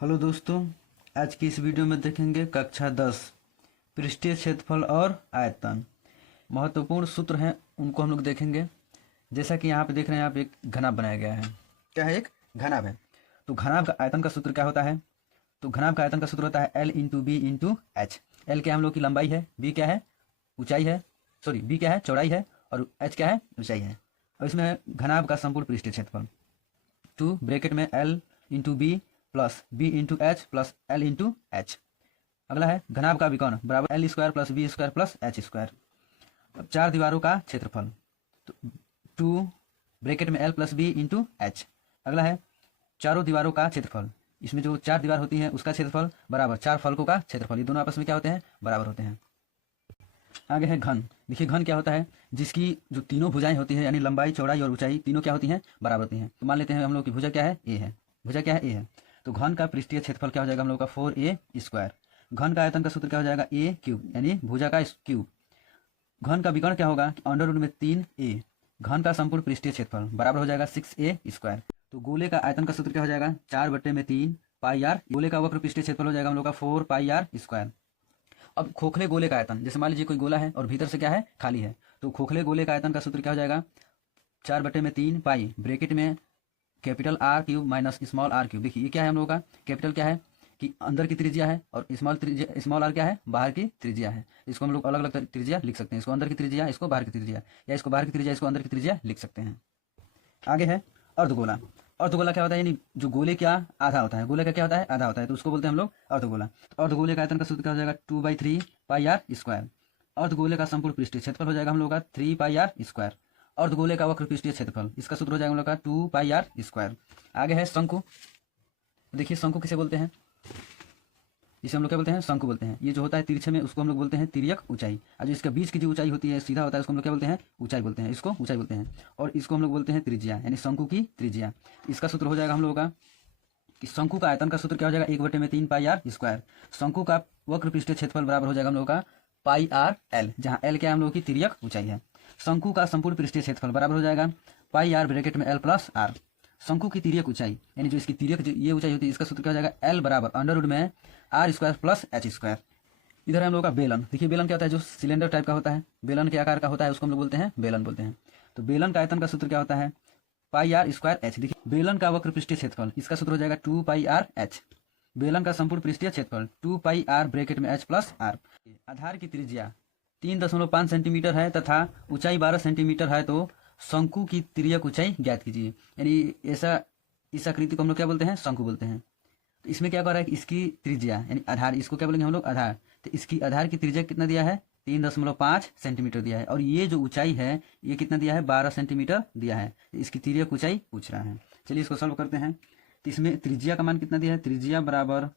Hello दोस्तों, आज की इस वीडियो में देखेंगे कक्षा 10 पृष्ठीय क्षेत्रफल और आयतन। महत्वपूर्ण सूत्र हैं, उनको हम लोग देखेंगे। जैसा कि यहाँ पे देख रहे हैं आप, एक घनाभ बनाया गया है। क्या है? एक घनाभ है। तो घनाभ का आयतन का सूत्र क्या होता है? तो घनाभ का आयतन का सूत्र होता है L into B into H. L क्या हम लोग की लंबाई है, बी क्या है ऊंचाई है, सॉरी बी क्या है चौड़ाई है, और एच क्या है ऊंचाई है। और इसमें है घनाभ का संपूर्ण पृष्ठीय क्षेत्रफल। टू ब्रैकेट में L into B plus B into H plus L into H. अगला है घनाभ का विकर्ण बराबर L square plus B square plus H square. अब चार दीवारों का क्षेत्रफल, तो टू ब्रैकेट में L plus B into H. अगला है चारों दीवारों का क्षेत्रफल। इसमें जो चार दीवार होती है उसका क्षेत्रफल बराबर चार फलकों का क्षेत्रफल। ये दोनों आपस में क्या होते हैं? बराबर होते हैं। आगे है घन। देखिए घन क्या होता है? जिसकी जो तीनों भुजाएं होती है, यानी लंबाई चौड़ाई और ऊंचाई तीनों क्या होती हैं? बराबर होती हैं। तो मान लेते हैं हम लोग की भुजा क्या है? ए है। भुजा क्या है? ए है। तो घन का पृष्ठीय क्षेत्रफल क्या हो जाएगा हम लोग का? 4a square. घन का आयतन का सूत्र क्या हो जाएगा? ए क्यूब, यानी भुजा का क्यूब। घन का विकर्ण क्या होगा? अंडर रूट में 3a। घन का संपूर्ण पृष्ठीय क्षेत्रफल बराबर हो जाएगा 6a स्क्वायर। तो गोले का आयतन का सूत्र क्या हो जाएगा? 4/3 पाई आर। गोले का वक्र पृष्ठीय क्षेत्रफल हो जाएगा हम लोग का 4 पाई आर स्क्वायर। अब खोखले गोले का आयतन, जैसे मान लीजिए कोई गोला है और भीतर से क्या है? खाली है। तो खोखले गोले का आयतन का सूत्र क्या हो जाएगा? 4/3 पाई ब्रैकेट में capital R cube minus small R cube. देखिए ये क्या है हम लोगों का? कैपिटल क्या है कि अंदर की त्रिज्या है, और स्मॉल आर क्या है? बाहर की त्रिज्या है। इसको हम लोग अलग अलग त्रिज्या लिख सकते हैं। इसको अंदर की त्रिज्या, इसको बाहर की त्रिज्या, या इसको बाहर की त्रिज्या, इसको अंदर की त्रिज्या लिख सकते हैं। आगे है अर्धगोला। अर्धगोला क्या होता है? यानी जो गोले क्या आधा होता है। गोले का क्या होता है? आधा होता है, तो उसको बोलते हैं हम लोग अर्धगोला। तो अर्धगोले का आयतन का सूत्र क्या हो जाएगा? 2/3 पाई आर स्क्वायर। अर्धगोले का संपूर्ण पृष्ठीय क्षेत्रफल हो जाएगा हम लोग का 3 पाई आर स्क्वायर। अर्धगोले का वक्र पृष्ठीय क्षेत्रफल, इसका सूत्र हो जाएगा हम लोग का 2 पाई आर स्क्वायर। आगे है शंकु। देखिए शंकु किसे बोलते हैं? इसे हम लोग क्या बोलते हैं? शंकु बोलते हैं। ये जो होता है तिरछे में, उसको हम लोग बोलते हैं तिर्यक ऊंचाई। और जो इसका बीच की जो ऊंचाई होती है, सीधा होता है, उसको हम लोग क्या बोलते हैं? ऊंचाई बोलते हैं। इसको ऊंचाई बोलते हैं। और इसको हम लोग बोलते हैं त्रिज्या, यानी शंकु की त्रिज्या। इसका सूत्र हो जाएगा हम लोगों का कि शंकु का आयतन का सूत्र क्या हो जाएगा? 1/3 पाई आर स्क्वायर। शंकु का वक्र पृष्ठीय क्षेत्रफल बराबर हो जाएगा हम लोगों का पाई आर एल, जहाँ एल क्या है? हम लोगों की तिर्यक ऊंचाई है। शंकु का संपूर्ण पृष्ठीय क्षेत्रफल बराबर हो जाएगा पाई आर ब्रैकेट में एल प्लस आर। शंकु की तिर्यक ऊंचाई, यानी जो इसकी तिर्यक ये ऊंचाई होती है, इसका सूत्र क्या हो जाएगा? एल बराबर अंडर रूट में R square plus H square. इधर है हम लोग का बेलन। देखिए बेलन क्या होता है? जो सिलेंडर टाइप का होता है, बेलन के आकार का होता है, उसको हम लोग बोलते हैं बेलन बोलते हैं। तो बेलन का आयतन का सूत्र क्या होता है? पाई आर स्क्वायर एच। देखिए बेलन का वक्र पृष्ठीय क्षेत्रफल, इसका सूत्र हो जाएगा 2 पाई आर एच। बेलन का संपूर्ण पृष्ठीय क्षेत्रफल 2 पाई आर ब्रैकेट में एच प्लस आर। आधार की त्रिज्या 3.5 सेंटीमीटर है तथा ऊंचाई 12 सेंटीमीटर है, तो शंकु की तिर्यक ऊंचाई ज्ञात कीजिए। यानी ऐसा इस आकृति को हम लोग क्या बोलते हैं? शंकु बोलते हैं। तो इसमें क्या कर रहा है कि इसकी त्रिज्या यानी आधार, इसको क्या बोलेंगे हम लोग? आधार। तो इसकी आधार की त्रिज्या कितना दिया है? 3.5 सेंटीमीटर दिया है। और ये जो ऊंचाई है ये कितना दिया है? 12 सेंटीमीटर दिया है। इसकी तिर्यक ऊंचाई पूछ रहा है। चलिए इसको सॉल्व करते हैं। तो इसमें त्रिज्या का मान कितना दिया है? त्रिज्या बराबर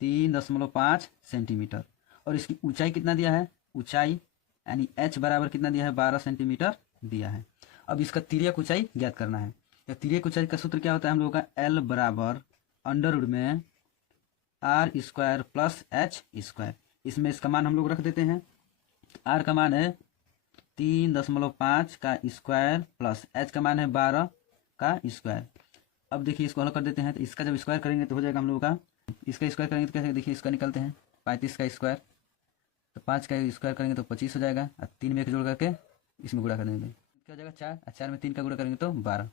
3.5 सेंटीमीटर। और इसकी ऊंचाई कितना दिया है? ऊंचाई यानी एच बराबर कितना दिया है? 12 सेंटीमीटर दिया है। अब इसका तिर्यक ऊंचाई ज्ञात करना है। तो तिर्यक ऊंचाई का सूत्र क्या होता है हम लोगों का? एल बराबर अंडर रूट में R square plus H square. इसमें इसका मान हम लोग रख देते हैं। आर का मान है 3.5 का स्क्वायर प्लस एच का मान है 12 का स्क्वायर। अब देखिए इसको हल कर देते हैं। तो इसका जब स्क्वायर करेंगे तो हो जाएगा हम लोगों का, इसका स्क्वायर करेंगे तो कैसे? देखिए इसका निकलते हैं 35 का स्क्वायर, तो 5 का स्क्वायर करेंगे तो 25 हो जाएगा। और 3 में एक जोड़ करके इसमें गुणा कर देंगे, क्या हो जाएगा? 4। और 4 में 3 का गुणा करेंगे तो 12।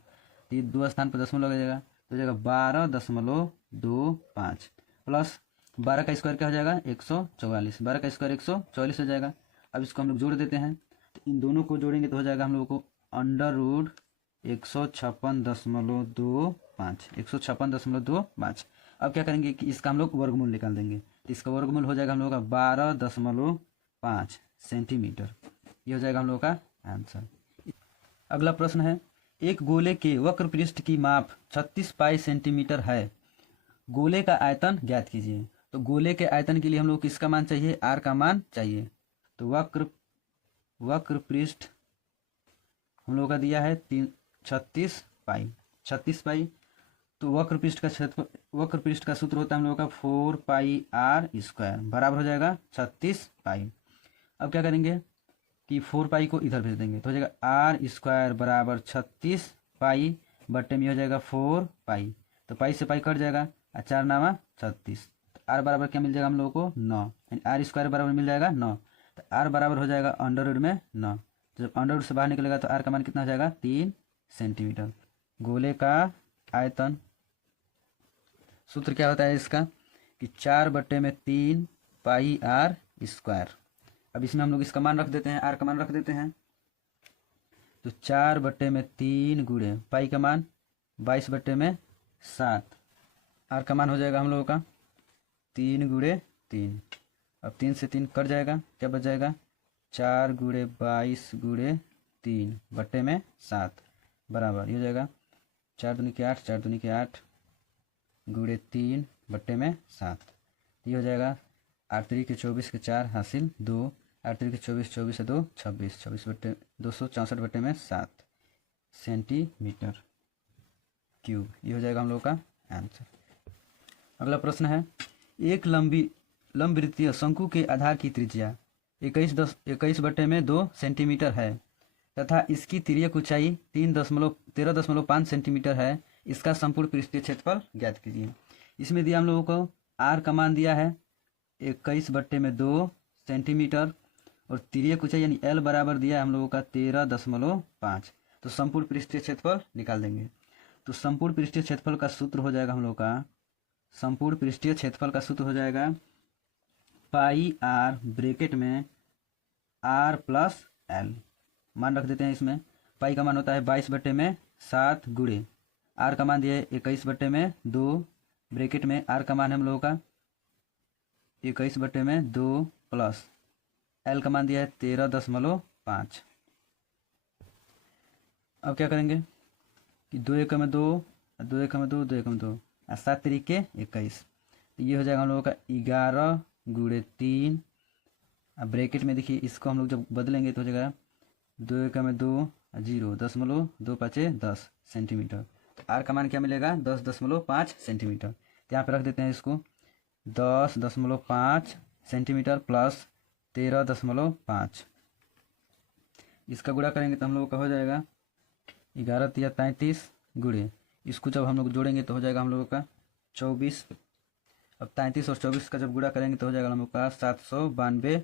तो ये 2 स्थान पर दशमलव लग जाएगा, तो हो जाएगा 12.25 प्लस 12 का स्क्वायर क्या हो जाएगा? 144। 12 का स्क्वायर 144 हो जाएगा। अब इसको हम लोग जोड़ देते हैं। तो इन दोनों को जोड़ेंगे तो हो जाएगा हम लोग को अंडर रूट 156.25 156.25। अब क्या करेंगे कि इसका हम लोग वर्गमूल निकाल देंगे। तो इसका वर्गमूल हो जाएगा हम लोग का 12.5 सेंटीमीटर। ये हो जाएगा हम लोग का आंसर। अगला प्रश्न है, एक गोले के वक्र पृष्ठ की माप 36 पाई सेंटीमीटर है। गोले का आयतन ज्ञात कीजिए। तो गोले के आयतन के लिए हम लोग किसका मान चाहिए? आर का मान चाहिए। तो वक्र पृष्ठ हम लोग का दिया है 36 पाई। तो वक्र पृष्ठ का सूत्र होता है हम लोग का 4 पाई आर स्क्वायर बराबर हो जाएगा 36 पाई। अब क्या करेंगे कि 4 पाई को इधर भेज देंगे, तो हो जाएगा आर स्क्वायर बराबर 36 पाई बट्टे में हो जाएगा 4 पाई। तो पाई से पाई कट जाएगा, और 4 नामा 36। तो आर बराबर क्या मिल जाएगा हम लोगों को 9, यानी आर स्क्वायर बराबर मिल जाएगा 9। तो आर बराबर हो जाएगा अंडर रूट में 9। तो जब अंडर रूट से बाहर निकलेगा तो आर का मान कितना हो जाएगा 3 सेंटीमीटर। गोले का आयतन सूत्र क्या होता है इसका कि 4/3 पाई आर स्क्वायर। अब इसमें हम लोग इसका मान रख देते हैं, आर का मान रख देते हैं। तो 4/3 गुणे पाई का मान 22/7, आर का मान हो जाएगा हम लोगों का 3 गुणे 3। अब 3 से 3 कट जाएगा, क्या बच जाएगा 4 गुणे 22 गुणे 3/7 बराबर ये हो जाएगा 4 दूनी के 8, 4 दूनी के 8 गुणे 3/7। ये हो जाएगा 8 3 के 24 के 4 हासिल 2, 8 3 के 24, 24 से 2 26, 264/7 सेंटीमीटर क्यूब। ये हो जाएगा हम लोग का आंसर। अगला प्रश्न है, एक लंब वृत्तीय शंकु के आधार की त्रिज्या 21/2 सेंटीमीटर है तथा इसकी तिर्यक ऊंचाई 13.5 सेंटीमीटर है। इसका संपूर्ण पृष्ठीय क्षेत्रफल ज्ञात कीजिए। इसमें दिया हम लोगों को आर का मान दिया है 21/2 सेंटीमीटर और तिर्यक ऊंचाई यानी एल बराबर दिया है हम लोगों का 13.5। तो संपूर्ण पृष्ठीय क्षेत्रफल निकाल देंगे। तो संपूर्ण पृष्ठीय क्षेत्रफल का सूत्र हो जाएगा हम लोग का, संपूर्ण पृष्ठीय क्षेत्रफल का सूत्र हो जाएगा पाई आर ब्रैकेट में आर प्लस एल। मान रख देते हैं इसमें। पाई का मान होता है 22/7 गुणे आर का मान दिया है 21/2 ब्रैकेट में आर का मान है हम लोगों का 21/2 प्लस एल का मान दिया है 13.5। अब क्या करेंगे कि 2 एकम में 2, 2 एकम में 2, 2 एकम में 2 और 7 तरीके 21। तो ये हो जाएगा हम लोगों का 11 गुणे 3। अब ब्रैकेट में देखिए इसको हम लोग जब बदलेंगे तो हो जाएगा 2 एकम में 2 0 10.25 सेंटीमीटर। तो आर का मान क्या मिलेगा 10.5 सेंटीमीटर। तो यहाँ पे रख देते हैं इसको 10.5 सेंटीमीटर प्लस 13.5। इसका गुणा करेंगे तो हम लोग का हो जाएगा 11 तिया 33 गुणे इसको जब हम लोग जोड़ेंगे तो हो जाएगा हम लोगों का 24। अब 33 और 24 का जब गुणा करेंगे तो हो जाएगा हम लोग का 792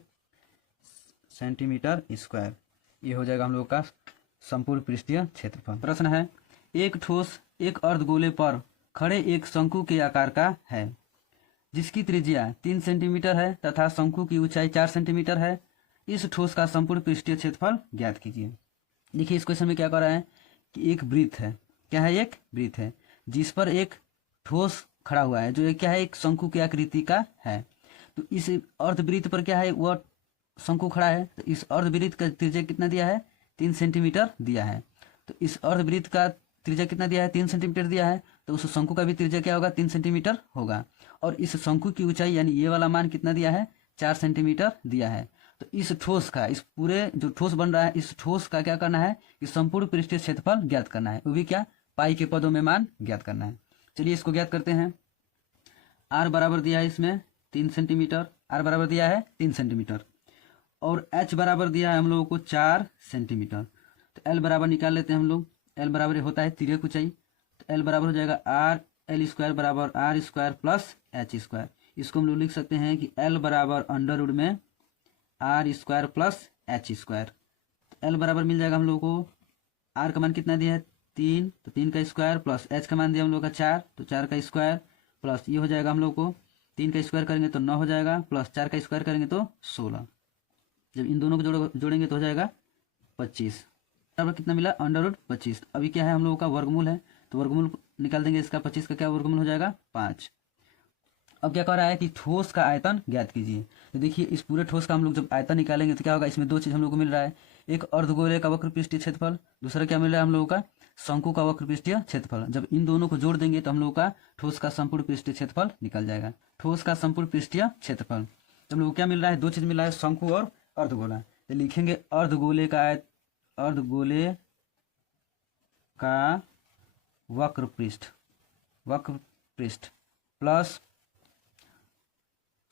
सेंटीमीटर स्क्वायर। ये हो जाएगा हम लोग का संपूर्ण पृष्ठीय क्षेत्रफल। प्रश्न है, एक ठोस एक अर्धगोले पर खड़े एक शंकु के आकार का है जिसकी त्रिज्या 3 सेंटीमीटर है तथा शंकु की ऊंचाई 4 सेंटीमीटर है। इस ठोस का संपूर्ण पृष्ठीय क्षेत्रफल ज्ञात कीजिए। देखिए इस क्वेश्चन में क्या कर रहा है कि एक वृत्त है, क्या है एक वृत्त है जिस पर एक ठोस खड़ा हुआ है जो एक क्या है एक शंकु की आकृति का है। तो इस अर्धवृत्त पर क्या है वह शंकु खड़ा है। तो इस अर्धवृत्त का त्रिज्या कितना दिया है 3 सेंटीमीटर दिया है। तो इस अर्धवृत्त का त्रिज्या कितना दिया है 3 सेंटीमीटर दिया है। तो उस शंकु का भी त्रिज्या क्या होगा 3 सेंटीमीटर होगा। और इस शंकु की ऊंचाई यानी ये वाला मान कितना दिया है 4 सेंटीमीटर दिया है। तो इस ठोस का इस पूरे जो ठोस बन रहा है इस ठोस का क्या करना है कि संपूर्ण पृष्ठीय क्षेत्रफल ज्ञात करना है, वो भी क्या पाई के पदों में मान ज्ञात करना है। चलिए इसको ज्ञात करते हैं। आर बराबर दिया है इसमें 3 सेंटीमीटर, आर बराबर दिया है 3 सेंटीमीटर और एच बराबर दिया है हम लोगों को 4 सेंटीमीटर। तो एल बराबर निकाल लेते हैं हम लोग। एल बराबर होता है तिर्यक ऊंचाई। तो एल बराबर हो जाएगा आर एल स्क्वायर बराबर R square plus H square. इसको हम लोग लिख सकते हैं कि एल बराबर अंडर रूट में R square plus H square. L बराबर मिल जाएगा हम लोग को आर का मान कितना दिया है 3, तो 3 का स्क्वायर प्लस एच का मान दिया हम लोग का 4, तो 4 का स्क्वायर प्लस ये हो जाएगा हम लोग को 3 का स्क्वायर करेंगे तो 9 हो जाएगा प्लस 4 का स्क्वायर करेंगे तो 16। जब इन दोनों को जोड़ेंगे तो हो जाएगा 25। बराबर कितना मिला अंडर रूट 25। अभी क्या है हम लोगों का वर्गमूल है तो वर्गमूल निकाल देंगे इसका 25 का क्या वर्गमूल हो जाएगा 5। अब क्या कह रहा है कि ठोस का आयतन ज्ञात कीजिए। तो देखिए इस पूरे ठोस का हम लोग जब आयतन निकालेंगे तो क्या होगा इसमें 2 चीज हम लोग को मिल रहा है, एक अर्धगोले का वक्र पृष्ठीय क्षेत्रफल, दूसरा क्या मिल रहा है हम लोगों का शंकु का वक्र पृष्ठीय क्षेत्रफल। जब इन दोनों को जोड़ देंगे तो हम लोग का ठोस का संपूर्ण पृष्ठीय क्षेत्रफल निकल जाएगा। ठोस का संपूर्ण पृष्ठीय क्षेत्रफल तो हम लोग क्या मिल रहा है 2 चीज मिल रहा है शंकु और अर्धगोला। तो लिखेंगे अर्धगोले का वक्र पृष्ठ प्लस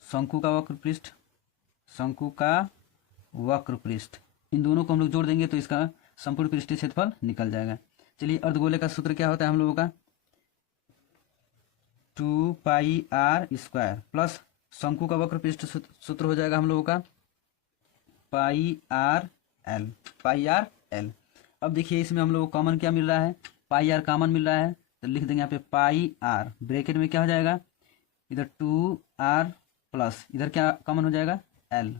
शंकु का वक्र पृष्ठ, इन दोनों को हम लोग जोड़ देंगे तो इसका संपूर्ण पृष्ठीय क्षेत्रफल निकल जाएगा। चलिए अर्धगोले का सूत्र क्या होता है हम लोगों का 2πr² प्लस शंकु का वक्र पृष्ठ सूत्र हो जाएगा हम लोगों का πr/l। अब देखिए इसमें हम लोग को कॉमन क्या मिल रहा है, πr कॉमन मिल रहा है, तो लिख देंगे यहाँ पे πr, ब्रैकेट में क्या हो जाएगा, इधर 2r प्लस इधर क्या कॉमन हो जाएगा l।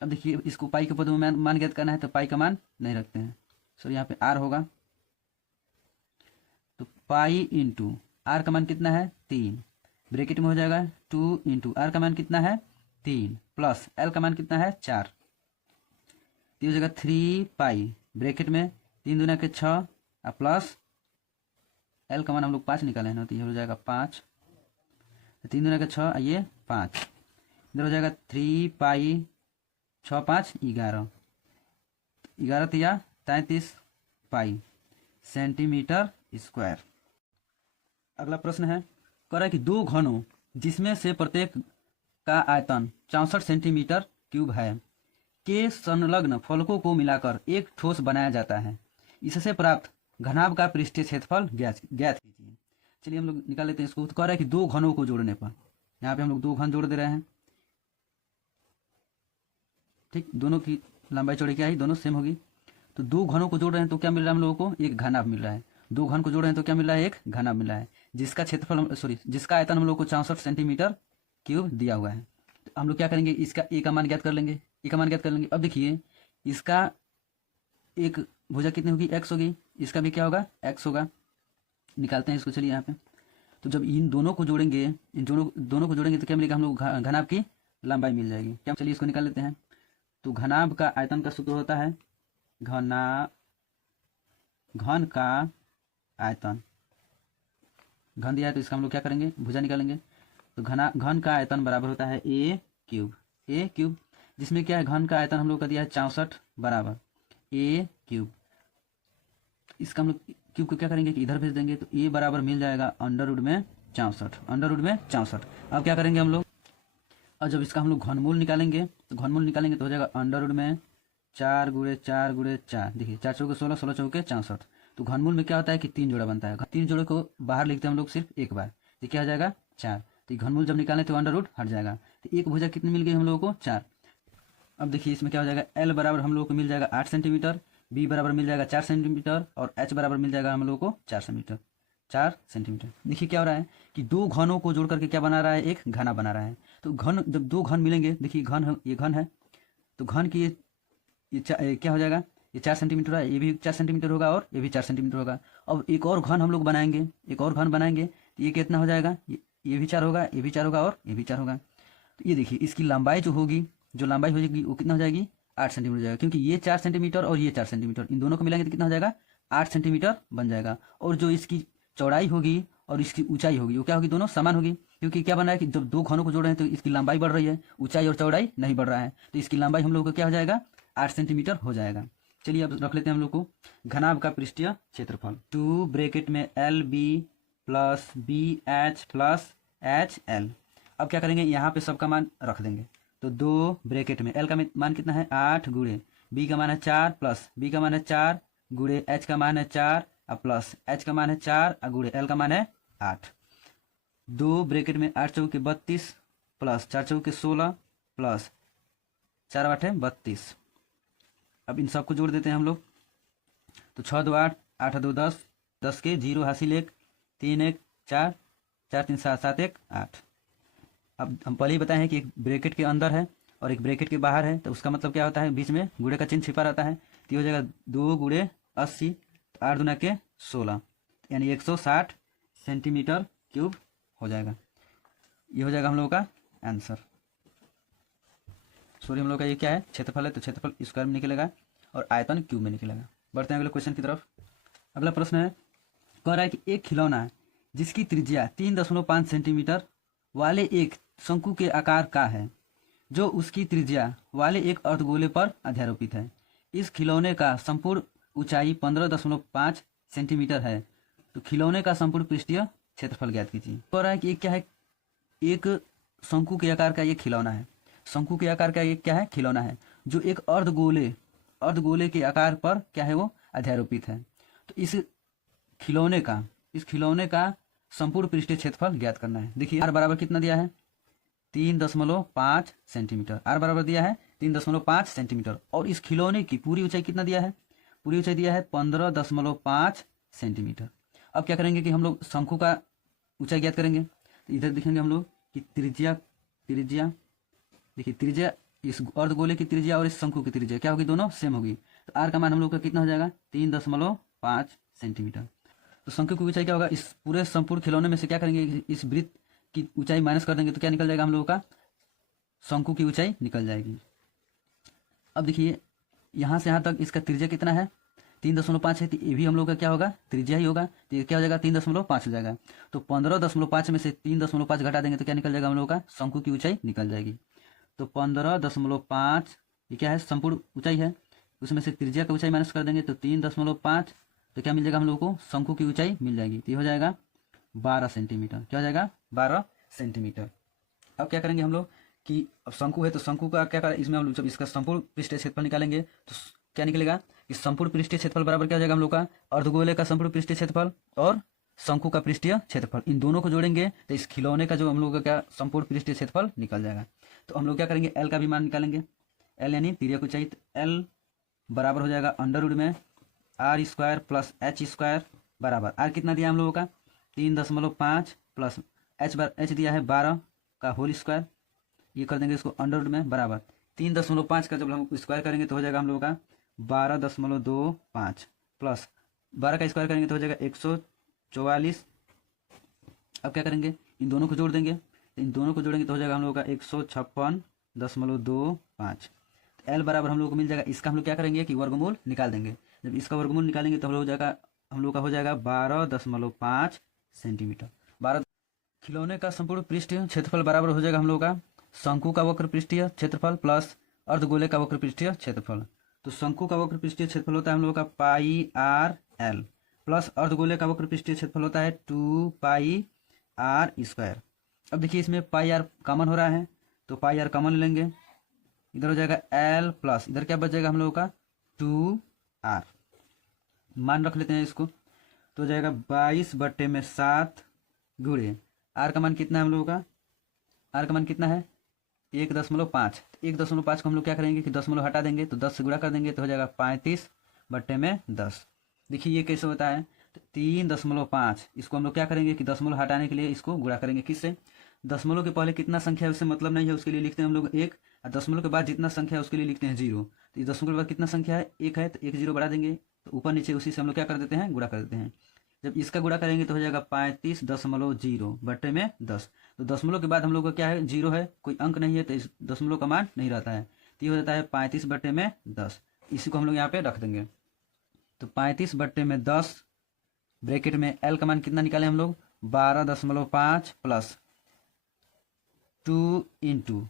अब देखिए इसको पाई के पद में मान ज्ञात करना है, तो पाई का मान नहीं रखते हैं, सो यहाँ पे r होगा, तो पाई इंटू आर का मान कितना है 3, ब्रैकेट में हो जाएगा 2 इंटू आर का मान कितना है 3 प्लस एल का मान कितना है 4, तो हो जाएगा 3 पाई, ब्रैकेट में 3 दूना के 6 और प्लस एल का मान हम लोग 5 निकाले हैं ना, तो ये हो जाएगा 5, 3 दूना के 6 ये 5, इधर हो जाएगा 3 पाई 6 5 11, 11 तिया 33 पाई सेंटीमीटर स्क्वायर। अगला प्रश्न है, कह रहा है कि दो घनों जिसमें से प्रत्येक का आयतन 64 सेंटीमीटर क्यूब है के संलग्न फलकों को मिलाकर एक ठोस बनाया जाता है, इससे प्राप्त घनाभ का पृष्ठीय क्षेत्रफल ज्ञात कीजिए। चलिए हम लोग निकाल लेते हैं इसको। तो कह रहा है कि दो घनों को जोड़ने पर, यहाँ पे हम लोग दो घन जोड़ दे रहे हैं, ठीक, दोनों की लंबाई चौड़ाई क्या है, दोनों सेम होगी, तो दो घनों को जोड़ रहे हैं तो क्या मिल रहा है हम लोगों को, एक घनाभ मिल रहा है, दो घन को जोड़ रहे हैं तो क्या मिल रहा है, एक घनाभ मिल रहा है, जिसका क्षेत्रफल जिसका आयतन हम लोग को 64 सेंटीमीटर क्यूब दिया हुआ है। तो हम लोग क्या करेंगे, इसका ए का मान ज्ञात कर लेंगे, ए का मान ज्ञात कर लेंगे। अब देखिए इसका एक भुजा कितनी होगी, x होगी, इसका भी क्या होगा, x होगा, निकालते हैं इसको। चलिए यहाँ पे, तो जब इन दोनों को जोड़ेंगे, इन दोनों को जोड़ेंगे तो क्या मिलेगा, हम लोग घनाभ की लंबाई मिल जाएगी। क्या, चलिए इसको निकाल लेते हैं। तो घनाभ का आयतन का सूत्र होता है घन का आयतन, घन दिया है तो इसका हम लोग क्या करेंगे, भुजा निकालेंगे। तो घन का आयतन बराबर होता है ए क्यूब, जिसमें क्या है, घन का आयतन हम लोग का दिया है 64 बराबर ए क्यूब। इसका हम लोग क्यूब को क्या करेंगे कि इधर भेज देंगे, तो ए बराबर मिल जाएगा अंडर रूट में 64। अब क्या करेंगे हम लोग, और जब इसका हम लोग घनमूल निकालेंगे तो हो जाएगा अंडर रूट में 4 गुणे 4, देखिए 4 चौके 16, 16 चौके 64। तो घनमूल में क्या होता है कि 3 जोड़ा बनता है, 3 जोड़े को बाहर लिखते हैं हम लोग सिर्फ एक बार, तो क्या हो जाएगा 4। तो घनमूल जब निकालें तो अंडर रूट हट जाएगा, तो एक भुजा कितनी मिल गई हम लोगों को 4। अब देखिए इसमें क्या हो जाएगा, एल बराबर हम लोग को मिल जाएगा 8 सेंटीमीटर, बी बराबर मिल जाएगा 4 सेंटीमीटर और एच बराबर मिल जाएगा हम लोग को 4 सेंटीमीटर। देखिए क्या हो रहा है कि दो घनों को जोड़ करके क्या बना रहा है, एक घना बना रहा है। तो घन, जब दो घन मिलेंगे, देखिए ये घन है, तो घन की ये क्या हो जाएगा, ये 4 सेंटीमीटर है, ये भी 4 सेंटीमीटर होगा और ये भी 4 सेंटीमीटर होगा। अब एक और घन हम लोग बनाएंगे, तो ये कितना हो जाएगा, ये भी 4 होगा, ये भी 4 होगा और ये भी 4 होगा। तो ये देखिए इसकी लंबाई जो होगी, जो लंबाई हो जाएगी वो कितना हो जाएगी, 8 सेंटीमीटर हो जाएगा, क्योंकि ये 4 सेंटीमीटर और ये 4 सेंटीमीटर, इन दोनों को मिलाएंगे तो कितना हो जाएगा, 8 सेंटीमीटर बन जाएगा। और जो इसकी चौड़ाई होगी और इसकी ऊंचाई होगी वो क्या होगी, दोनों समान होगी, क्योंकि क्या बना है कि जब दो घनों को जोड़ रहे हैं तो इसकी लंबाई बढ़ रही है, ऊंचाई और चौड़ाई नहीं बढ़ रहा है, तो इसकी लंबाई हम लोग को क्या हो जाएगा, 8 सेंटीमीटर हो जाएगा। चलिए अब रख लेते हैं हम लोग को घनाभ का पृष्ठीय क्षेत्रफल, 2 ब्रैकेट में L B plus B H plus H L. अब क्या करेंगे, यहाँ पे सबका मान रख देंगे, तो 2 ब्रैकेट में एल का मान कितना है 8 गुणे बी का मान है 4 प्लस बी का मान है 4 गुणे एच का मान है 4 और प्लस एच का मान है 4 और गुणे एल का मान है 8। 2 ब्रैकेट में 8 चौके 32 प्लस 4 चौके 16 प्लस 4 8 32। अब इन सबको जोड़ देते हैं हम लोग, तो 6 2 8, 8 2 10, 10 के 0 हासिल 1, 3 1 4, 4 3 7, 7 1 8। अब हम पहले ही बताए हैं कि एक ब्रैकेट के अंदर है और एक ब्रैकेट के बाहर है, तो उसका मतलब क्या होता है, बीच में गुणे का चिन्ह छिपा रहता है, तो ये हो जाएगा 2 गुणे 80, 8 दूना के 16, यानी 160 सेंटीमीटर क्यूब हो जाएगा। ये हो जाएगा हम लोगों का आंसर। सॉरी, हम लोग का ये क्या है, क्षेत्रफल है, तो क्षेत्रफल स्क्वायर में निकलेगा और आयतन क्यूब में निकलेगा। बढ़ते हैं अगले क्वेश्चन की तरफ। अगला प्रश्न है, कह रहा है कि एक खिलौना है जिसकी त्रिज्या 3.5 सेंटीमीटर वाले एक शंकु के आकार का है, जो उसकी त्रिज्या वाले एक अर्धगोले पर अध्यारोपित है। इस खिलौने का संपूर्ण ऊंचाई 15.5 सेंटीमीटर है, तो खिलौने का संपूर्ण पृष्ठीय क्षेत्रफल ज्ञात कीजिए। कह रहा है कि एक क्या है, एक शंकु के आकार का ये खिलौना है, शंकु के आकार का एक क्या है, खिलौना है, जो एक अर्धगोले के आकार पर क्या है, वो अध्यारोपित है। तो इस खिलौने का संपूर्ण पृष्ठीय क्षेत्रफल ज्ञात करना है। देखिए r बराबर कितना दिया है 3.5 सेंटीमीटर, r बराबर दिया है 3.5 सेंटीमीटर। और इस खिलौने की पूरी ऊंचाई कितना दिया है, पूरी ऊंचाई दिया है 15.5 सेंटीमीटर। अब क्या करेंगे कि हम लोग शंकु का ऊंचाई ज्ञात करेंगे। तो इधर देखेंगे हम लोग कि त्रिज्या देखिए त्रिज्या, इस अर्धगोले की त्रिज्या और इस शंकु की त्रिज्या क्या होगी, दोनों सेम होगी। तो आर का मान हम लोग का कितना हो जाएगा 3.5 सेंटीमीटर। तो शंकु की ऊंचाई क्या होगा, इस पूरे संपूर्ण खिलौने में से क्या करेंगे, इस वृत्त की ऊंचाई माइनस कर देंगे तो क्या निकल जाएगा हम लोगों का, शंकु की ऊंचाई निकल जाएगी। अब देखिए यहाँ से यहाँ तक इसका त्रिज्या कितना है 3.5 है, तो ये भी हम लोग का क्या होगा, त्रिज्या ही होगा। तो ये क्या हो जाएगा 3.5 हो जाएगा। तो 15.5 में से 3.5 घटा देंगे तो क्या निकल जाएगा हम लोग का, शंकु की ऊंचाई निकल जाएगी। तो 15.5 ये क्या है, संपूर्ण ऊंचाई है, उसमें से त्रिज्या का ऊंचाई माइनस कर देंगे तो 3.5, तो क्या मिल जाएगा हम लोग को, शंकु की ऊंचाई मिल जाएगी। तो ये हो जाएगा 12 सेंटीमीटर। क्या हो जाएगा 12 सेंटीमीटर। अब क्या करेंगे हम लोग कि अब शंकु है तो शंकु का क्या करें, इसमें हम लोग जब इसका संपूर्ण पृष्ठीय क्षेत्रफल निकालेंगे तो क्या निकलेगा कि संपूर्ण पृष्ठीय क्षेत्रफल बराबर क्या हो जाएगा हम लोग का, अर्धगोले का संपूर्ण पृष्ठीय क्षेत्रफल और शंकु का पृष्ठीय क्षेत्रफल, इन दोनों को जोड़ेंगे तो इस खिलौने का जो हम लोग का क्या संपूर्ण पृष्ठीय क्षेत्रफल निकल जाएगा। तो हम लोग क्या करेंगे, एल का भी मान निकालेंगे। एल यानी तिर्यक ऊंचाई, एल बराबर हो जाएगा अंडर रूट में r² प्लस h² बराबर r कितना दिया हम लोगों का 3.5 प्लस h दिया है 12 का होल स्क्वायर, ये कर देंगे इसको अंडर रूट में बराबर 3.5 का जब हम स्क्वायर करेंगे तो हो जाएगा हम लोगों का 12.25 प्लस 12 का स्क्वायर करेंगे तो हो जाएगा 144। अब क्या करेंगे, इन दोनों को जोड़ देंगे, इन दोनों को जोड़ेंगे तो हो जाएगा हम लोगों का 156.25। एल बराबर हम लोग को मिल जाएगा, इसका हम लोग क्या करेंगे कि वर्गमूल निकाल देंगे। जब इसका वर्गमूल निकालेंगे तो हम लोग का हो जाएगा 12.5 सेंटीमीटर। 12 खिलौने का संपूर्ण पृष्ठीय क्षेत्रफल बराबर हो जाएगा हम लोग का शंकु का वक्र पृष्ठीय क्षेत्रफल प्लस अर्धगोले का वक्र पृष्ठीय क्षेत्रफल। तो शंकु का वक्र पृष्ठीय क्षेत्रफल होता है हम लोग का πr/l प्लस अर्धगोले का वक्र पृष्ठीय क्षेत्रफल होता है 2πr²। अब देखिए इसमें πr कॉमन हो रहा है तो πr कॉमन लेंगे, इधर हो जाएगा l प्लस इधर क्या बच जाएगा हम लोगों का 2r, मान रख लेते हैं इसको। तो हो जाएगा 22/7 गुणे r का मान कितना है हम लोगों का, r का मान कितना है 1.5। 1.5 को हम लोग क्या करेंगे कि दशमलव हटा देंगे तो 10 से गुणा कर देंगे तो हो जाएगा 35/10। देखिए ये कैसे होता है, तो 3.5 इसको हम लोग क्या करेंगे कि दशमलव हटाने के लिए इसको गुणा करेंगे किससे, दशमलव के पहले कितना संख्या है उससे मतलब नहीं है, उसके लिए लिखते हैं हम लोग 1, और दशमलव के बाद जितना संख्या है उसके लिए लिखते हैं 0। तो ये दशमलव के बाद कितना संख्या है 1 है, तो 1 0 बढ़ा देंगे तो ऊपर नीचे उसी से हम लोग क्या कर देते हैं, गुणा कर देते हैं। जब इसका गुणा करेंगे तो हो जाएगा 35.0/10। तो दशमलव के बाद हम लोग का क्या है 0 है, कोई अंक नहीं है तो इस दशमलव का मान नहीं रहता है, तो ये हो जाता है 35/10। इसी को हम लोग यहाँ पे रख देंगे। तो 35/10 ब्रैकेट में एल का मान कितना निकाले हम लोग 12.5 प्लस 2 इंटू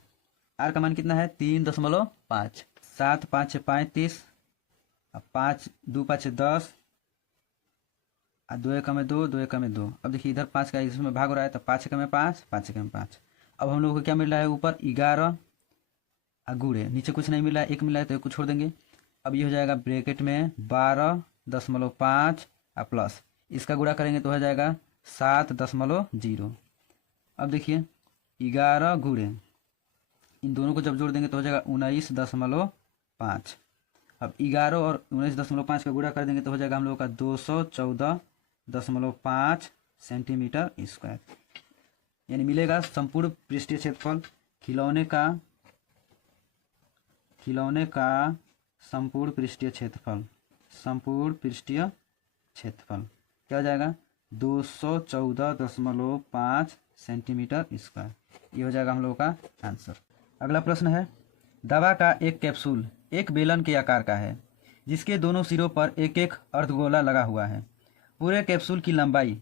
आर का मान कितना है 3.5। 7 5 35, 5 2 5 10, 2 1 में 2, 2 1 में 2। अब देखिए इधर 5 का इसमें भाग हो रहा है तो 5 1 में 5, 5 1 में 5। अब हम लोगों को क्या मिल रहा है ऊपर 11 गुणे, नीचे कुछ नहीं मिला है 1 मिला है तो 1 को छोड़ देंगे। अब ये हो जाएगा ब्रैकेट में 12.5 प्लस इसका गुणा करेंगे तो हो जाएगा 7.0। अब देखिए 11 गुणे इन दोनों को जब जोड़ देंगे तो हो जाएगा 19.5। अब 11 और 19.5 का गुणा कर देंगे तो हो जाएगा हम लोगों का 214.5 सेंटीमीटर स्क्वायर, यानी मिलेगा संपूर्ण पृष्ठीय क्षेत्रफल खिलौने का संपूर्ण पृष्ठीय क्षेत्रफल क्या हो जाएगा 214.5 सेंटीमीटर स्क्वायर। ये हो जाएगा हम लोगों का आंसर। अगला प्रश्न है, दवा का एक कैप्सूल एक बेलन के आकार का है जिसके दोनों सिरों पर एक एक अर्धगोला लगा हुआ है। पूरे कैप्सूल की लंबाई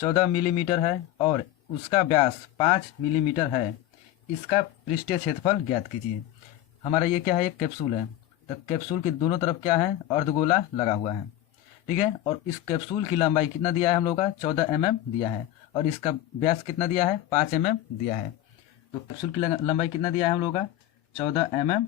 14 मिलीमीटर है और उसका व्यास 5 मिलीमीटर है। इसका पृष्ठीय क्षेत्रफल ज्ञात कीजिए। हमारा ये क्या है, एक कैप्सूल है, तो कैप्सूल के दोनों तरफ क्या है अर्धगोला लगा हुआ है, ठीक है। और इस कैप्सूल की लंबाई कितना दिया है हम लोग का 14 mm दिया है और इसका व्यास कितना दिया है 5 mm दिया है। तो कैप्सूल की लंबाई कितना दिया है हम लोग का 14 mm,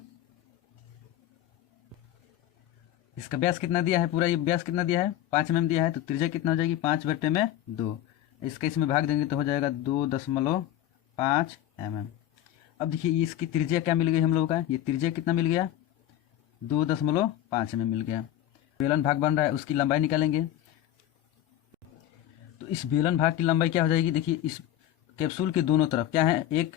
इसका व्यास कितना दिया है, पूरा ये व्यास कितना दिया है 5 mm दिया है, तो त्रिज्या कितना हो जाएगी 5/2। इसका इसमें भाग देंगे तो हो जाएगा 2.5 mm। अब देखिए इसकी त्रिज्या क्या मिल गई हम लोगों का, ये त्रिज्या कितना मिल गया, 2.5 mm मिल गया। बेलन भाग बन रहा है, उसकी लंबाई निकालेंगे। तो इस बेलन भाग की लंबाई क्या हो जाएगी, देखिए इस कैप्सूल के दोनों तरफ क्या है, एक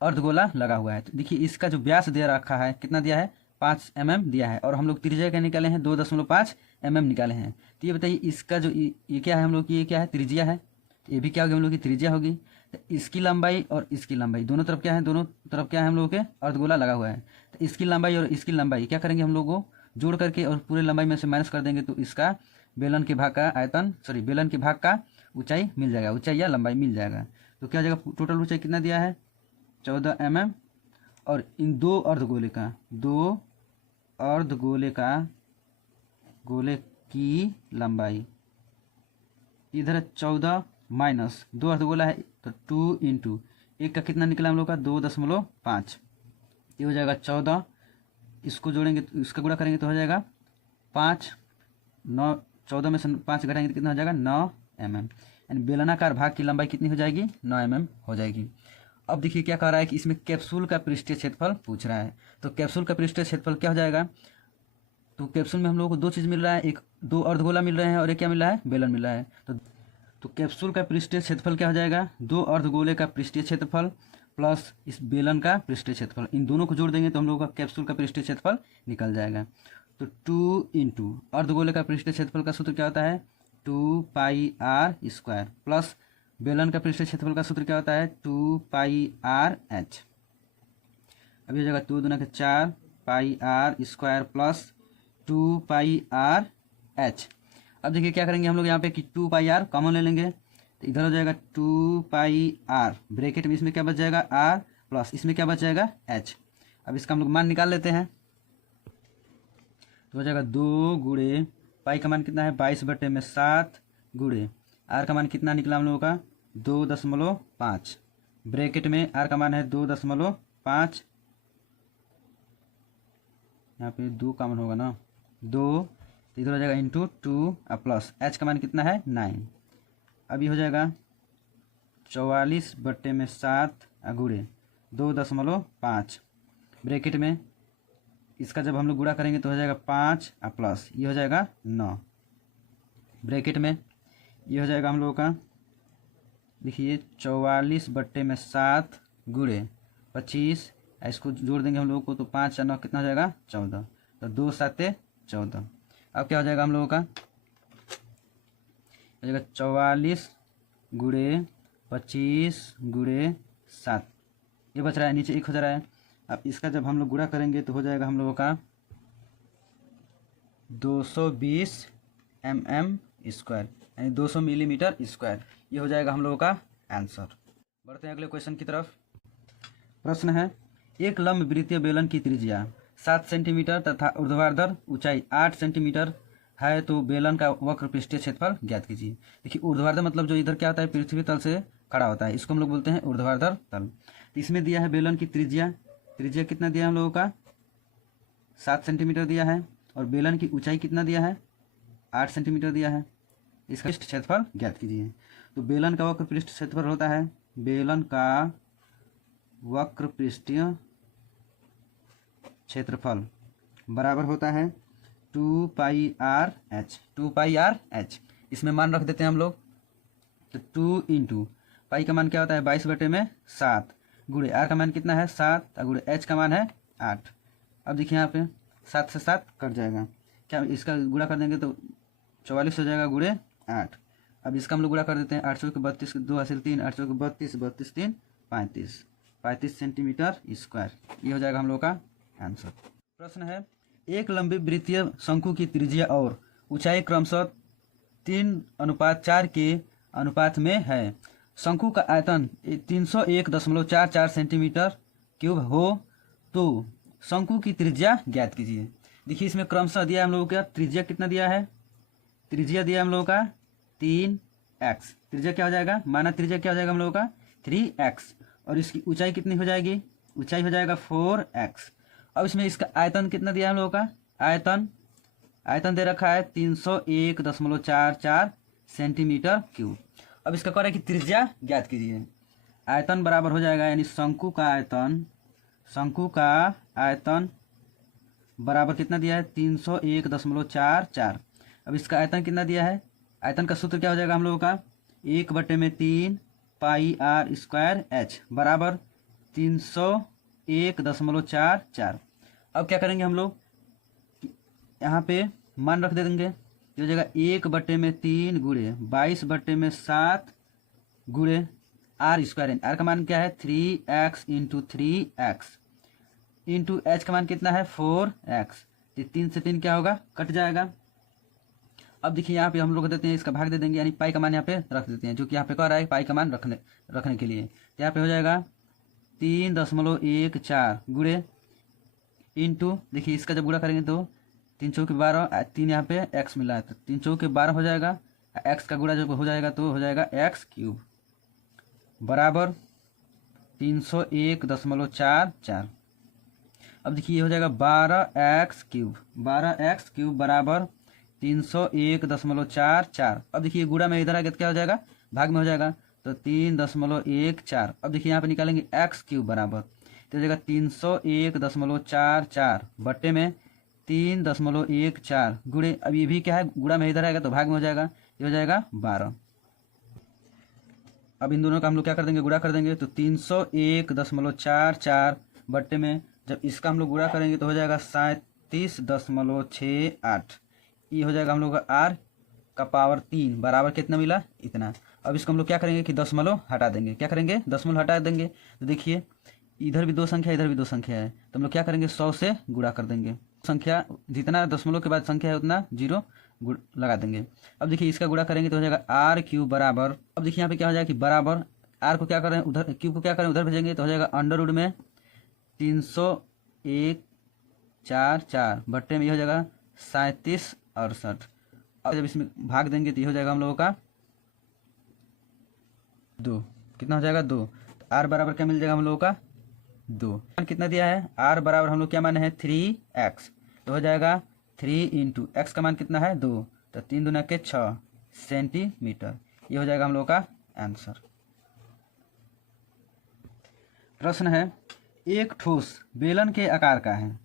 अर्धगोला लगा हुआ है। तो देखिए इसका जो व्यास दे रखा है कितना दिया है, 5 mm दिया है, और हम लोग त्रिज्या क्या निकाले हैं, 2.5 mm निकाले हैं। तो ये बताइए इसका जो ये क्या है हम लोग की, ये क्या है, त्रिज्या है। तो ये भी क्या होगी, हम लोग की त्रिज्या होगी। तो इसकी लंबाई और इसकी लंबाई दोनों तरफ क्या है, दोनों तरफ क्या है हम लोग के अर्धगोला लगा हुआ है। तो इसकी लंबाई और इसकी लंबाई क्या करेंगे हम लोग को जोड़ करके और पूरे लंबाई में से माइनस कर देंगे, तो इसका बेलन के भाग का आयतन बेलन के भाग का ऊंचाई मिल जाएगा, ऊंचाई या लंबाई मिल जाएगा। तो क्या हो जाएगा, टोटल ऊंचाई कितना दिया है, 14 mm, और इन दो अर्धगोले गोले की लंबाई इधर 14 माइनस 2 अर्धगोला है तो 2 इंटू एक का कितना निकला हम लोग का, 2.5, ये हो जाएगा 14। इसको जोड़ेंगे तो इसका गुणा करेंगे तो हो जाएगा 5, 9, 14 में से 5 घटाएंगे तो कितना हो जाएगा, 9 mm। यानी बेलनाकार भाग की लंबाई कितनी हो जाएगी, 9 mm हो जाएगी। अब देखिए क्या कह रहा है कि इसमें कैप्सूल का पृष्ठीय क्षेत्रफल पूछ रहा है। तो कैप्सूल का पृष्ठीय क्षेत्रफल क्या हो जाएगा, तो कैप्सूल में हम लोगों को दो चीज़ मिल रहा है, एक 2 अर्धगोला मिल रहे हैं और एक क्या मिल रहा है, बेलन मिल रहा है। तो कैप्सूल का पृष्ठीय क्षेत्रफल क्या हो जाएगा, 2 अर्धगोले का पृष्ठीय क्षेत्रफल प्लस इस बेलन का पृष्ठीय क्षेत्रफल, इन दोनों को जोड़ देंगे तो हम लोगों का कैप्सूल का पृष्ठीय क्षेत्रफल निकल जाएगा। तो 2 इंटू अर्धगोले का पृष्ठीय क्षेत्रफल का सूत्र क्या होता है, 2πr² प्लस बेलन का पृष्ठीय क्षेत्रफल का सूत्र क्या होता है, 2πrh। अभी हो जाएगा 2 दूना के 4 πr² प्लस 2πrh। अब देखिए क्या करेंगे हम लोग यहाँ पे कि 2πr कॉमन ले लेंगे, तो इधर हो जाएगा 2πr, ब्रैकेट में इसमें क्या बच जाएगा, r प्लस इसमें क्या बच जाएगा, h। अब इसका हम लोग मान निकाल लेते हैं, तो हो जाएगा 2 गुणे पाई का मान कितना है, 22/7 गुणे आर का मान कितना निकला हम लोगों का, 2.5, ब्रैकेट में आर का मान है 2.5, यहाँ पे 2 कॉमन होगा ना, 2, इधर हो जाएगा इंटू 2 प्लस एच का मान कितना है, 9। अभी हो जाएगा 44/7 गुणे 2.5, ब्रैकेट में इसका जब हम लोग गुणा करेंगे तो हो जाएगा 5 प्लस ये हो जाएगा 9, ब्रैकेट में ये हो जाएगा हम लोगों का, देखिए 44/7 गुणे 25, इसको जोड़ देंगे हम लोगों को तो 5 और 9 कितना हो जाएगा, 14, तो 2 7 14। अब क्या हो जाएगा हम लोगों का, हो जाएगा 44 गुणे 25 गुणे 7, ये बच रहा है, नीचे 1 हो जा रहा है। अब इसका जब हम लोग गुणा करेंगे तो हो जाएगा हम लोगों का 220 mm स्क्वायर, यानी 200 मिलीमीटर स्क्वायर। ये हो जाएगा हम लोगों का आंसर। बढ़ते हैं अगले क्वेश्चन की तरफ। प्रश्न है, एक लंब वृत्तीय बेलन की त्रिज्या 7 सेंटीमीटर तथा ऊर्ध्वाधर ऊंचाई 8 सेंटीमीटर है, तो बेलन का वक्र पृष्ठीय क्षेत्रफल ज्ञात कीजिए। देखिए ऊर्ध्वाधर मतलब जो इधर क्या होता है, पृथ्वी तल से खड़ा होता है, इसको हम लोग बोलते हैं ऊर्ध्वाधर तल। तो इसमें दिया है बेलन की त्रिज्या कितना दिया हम लोगों का, 7 सेंटीमीटर दिया है, और बेलन की ऊंचाई कितना दिया है, 8 सेंटीमीटर दिया है। इसका पृष्ठ क्षेत्रफल ज्ञात कीजिए। तो बेलन का वक्र पृष्ठ क्षेत्रफल होता है, बेलन का वक्र पृष्ठीय क्षेत्रफल बराबर होता है 2πrh। इसमें मान रख देते हैं हम लोग, तो 2 इंटू पाई का मान क्या होता है, 22/7 गुणे आर का मान कितना है, 7 गुणे एच का मान है 8। अब देखिए यहाँ पे 7 से 7 कट जाएगा, क्या इसका गुणा कर देंगे तो 44 हो जाएगा गुणे 8। अब इसका हम लोग गुणा कर देते हैं, 8 चौके 32, 2 हासिल 3, 8 चौके 32, 32 3 35 सेंटीमीटर स्क्वायर। ये हो जाएगा हम लोग का आंसर। प्रश्न है, एक लंबी वृत्तीय शंकु की त्रिज्या और ऊंचाई क्रमशः 3:4 के अनुपात में है। शंकु का आयतन 301.44 सेंटीमीटर क्यूब हो तो शंकु की त्रिज्या ज्ञात कीजिए। देखिए इसमें क्रमशः दिया है हम लोगों का, त्रिज्या कितना दिया है, त्रिज्या दिया है हम लोगों का 3x, त्रिज्या क्या हो जाएगा, माना त्रिज्या क्या हो जाएगा हम लोगों का 3x, और इसकी ऊंचाई कितनी हो जाएगी, ऊंचाई हो जाएगा 4x। अब इसमें इसका आयतन कितना दिया है हम लोगों का, आयतन दे रखा है 301.44 सेंटीमीटर क्यूब। अब इसका कह रहा है कि त्रिज्या ज्ञात कीजिए। आयतन बराबर हो जाएगा, यानी शंकु का आयतन बराबर कितना दिया है 301.44। अब इसका आयतन कितना दिया है, आयतन का सूत्र क्या हो जाएगा हम लोगों का 1/3 पाई आर स्क्वायर एच बराबर 301.44। अब क्या करेंगे हम लोग, यहाँ पे मान रख दे देंगे, ये हो जाएगा 1/3 गुणे 22/7 गुणे आर स्क्वायर। आर का मान क्या है 3x into 3x into H का मान कितना है 4x। 3 से 3 क्या होगा, कट जाएगा। अब देखिए यहाँ पे हम लोग देते हैं, इसका भाग दे देंगे, यानी पाई का मान यहाँ पे रख देते हैं, जो कि यहाँ पे कह रहा है पाई का मान रखने के लिए। तो यहाँ पे हो जाएगा 3.14 गुणे इंटू, देखिए इसका जब गुणा करेंगे तो 3 चौके 12, 3 यहाँ पे x मिला है तो 3 चौके 12 हो जाएगा। x का गुणा जब हो जाएगा तो हो जाएगा x³ बराबर 301.44। अब देखिए ये हो जाएगा 12x³ बराबर 301.44। अब देखिए गुणा में इधर आ गया तो क्या हो जाएगा, भाग में हो जाएगा तो 3.14। अब देखिए यहाँ पे निकालेंगे x³ बराबर, तो हो जाएगा 301.44 बट्टे में 3.14 गुणे, अब ये भी क्या है गुणा में इधर आएगा तो भाग में हो जाएगा, ये हो जाएगा 12। अब इन दोनों का हम लोग क्या कर देंगे, गुणा कर देंगे, तो 301.44 बट्टे में जब इसका हम लोग गुणा करेंगे तो हो जाएगा 37.68। ये हो जाएगा हम लोग का आर का पावर 3 बराबर कितना मिला, इतना। अब इसको हम लोग क्या करेंगे कि दशमलव हटा देंगे, क्या करेंगे दशमलव हटा देंगे। तो देखिए इधर भी 2 संख्या इधर भी 2 संख्या है, तो हम लोग क्या करेंगे 100 से गुणा कर देंगे। संख्या जितना दशमलव के बाद संख्या है उतना 0 लगा देंगे। अब देखिए इसका गुणा करेंगे तो हो जाएगा r³ बराबर, अब देखिए यहाँ पे क्या हो जाएगा कि बराबर r को क्या करें उधर, क्यूब को क्या करें उधर भेजेंगे तो हो जाएगा अंडर में 301.44 बट्टे में ये हो जाएगा 37.68। अब जब इसमें भाग देंगे तो ये हो जाएगा हम लोगों का 2, कितना हो जाएगा 2। तो r बराबर क्या मिल जाएगा हम लोगों का 2। कितना दिया है, r बराबर हम लोग क्या माने हैं 3x, तो हो जाएगा 3 इंटू एक्स का मान कितना है 2, तो 3 दूना के 6 सेंटीमीटर। ये हो जाएगा हम लोग का आंसर। प्रश्न है, एक ठोस बेलन के आकार का है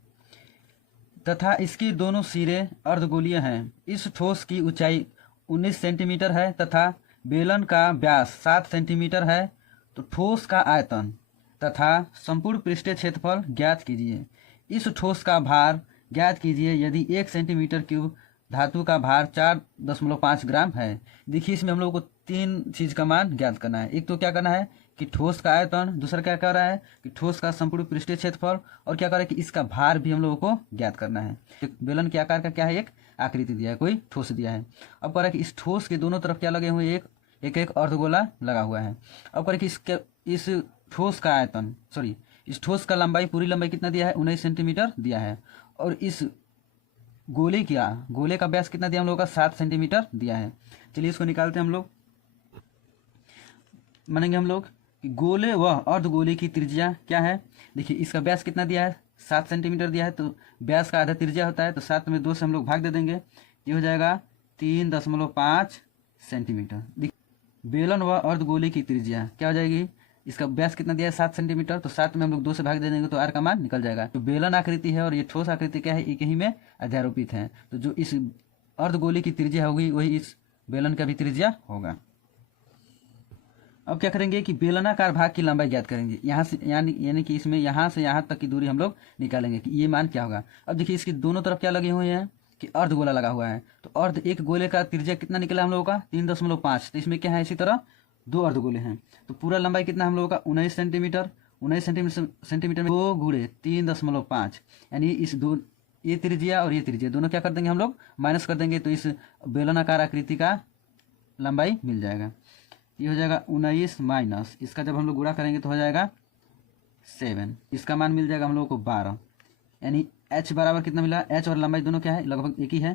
तथा इसके दोनों सिरे अर्धगोलीय हैं। इस ठोस की ऊंचाई 19 सेंटीमीटर है तथा बेलन का व्यास 7 सेंटीमीटर है। तो ठोस का आयतन तथा संपूर्ण पृष्ठीय क्षेत्रफल ज्ञात कीजिए। इस ठोस का भार ज्ञात कीजिए यदि 1 सेंटीमीटर क्यूब धातु का भार 4.5 ग्राम है। देखिए इसमें हम लोग को 3 चीज़ का मान ज्ञात करना है। एक तो क्या करना है कि ठोस का आयतन, दूसरा क्या कर रहा है कि ठोस का संपूर्ण पृष्ठीय क्षेत्रफल, और क्या कर रहा है कि इसका भार भी हम लोगों को ज्ञात करना है। बेलन के आकार का क्या है, एक आकृति दिया है, कोई ठोस दिया है। अब कह रहा है कि इस ठोस के दोनों तरफ क्या लगे हुए, एक अर्धगोला लगा हुआ है। अब कह रहा है कि इस ठोस का आयतन, सॉरी इस ठोस का लंबाई, पूरी लंबाई कितना दिया है 19 सेंटीमीटर दिया है, और इस गोले का व्यास कितना दिया हम लोग का 7 सेंटीमीटर दिया है। चलिए इसको निकालते हैं हम लोग। मानेंगे हम लोग कि गोले व अर्धगोले की त्रिज्या क्या है। देखिए इसका व्यास कितना दिया है 7 सेंटीमीटर दिया है, तो व्यास का आधा त्रिज्या होता है, तो 7 में 2 से हम लोग भाग दे देंगे, ये हो जाएगा 3.5 सेंटीमीटर। बेलन व अर्धगोले की त्रिज्या क्या हो जाएगी, इसका व्यास कितना दिया है 7 सेंटीमीटर, तो 7 में हम लोग 2 से भाग दे देंगे तो आर का मान निकल जाएगा। तो बेलन आकृति है और ये ठोस आकृति क्या है, एक ही में अध्यारोपित है, तो जो इस अर्धगोले की त्रिज्या होगी वही इस बेलन का भी त्रिज्या होगा। अब क्या करेंगे कि बेलनाकार भाग की लंबाई ज्ञात करेंगे। यहाँ से यानी कि इसमें यहाँ से यहाँ तक की दूरी हम लोग निकालेंगे कि ये मान क्या होगा। अब देखिए इसके दोनों तरफ क्या लगे हुए हैं कि अर्धगोला लगा हुआ है, तो एक गोले का त्रिज्या कितना निकला हम लोगों का 3.5, तो इसमें क्या है इसी तरह 2 अर्धगोले हैं, तो पूरा लंबाई कितना हम लोगों का 19 सेंटीमीटर। 19 सेंटीमीटर में 2 गुणे 3.5, यानी इस दो ये त्रिज्या और ये त्रिज्या दोनों क्या कर देंगे हम लोग माइनस कर देंगे, तो इस बेलनाकार आकृति का लंबाई मिल जाएगा। ये हो जाएगा 19 माइनस इसका जब हम लोग गुणा करेंगे तो हो जाएगा 7, इसका मान मिल जाएगा हम लोग को 12, यानी h बराबर कितना मिला, h और लंबाई दोनों क्या है लगभग एक ही है,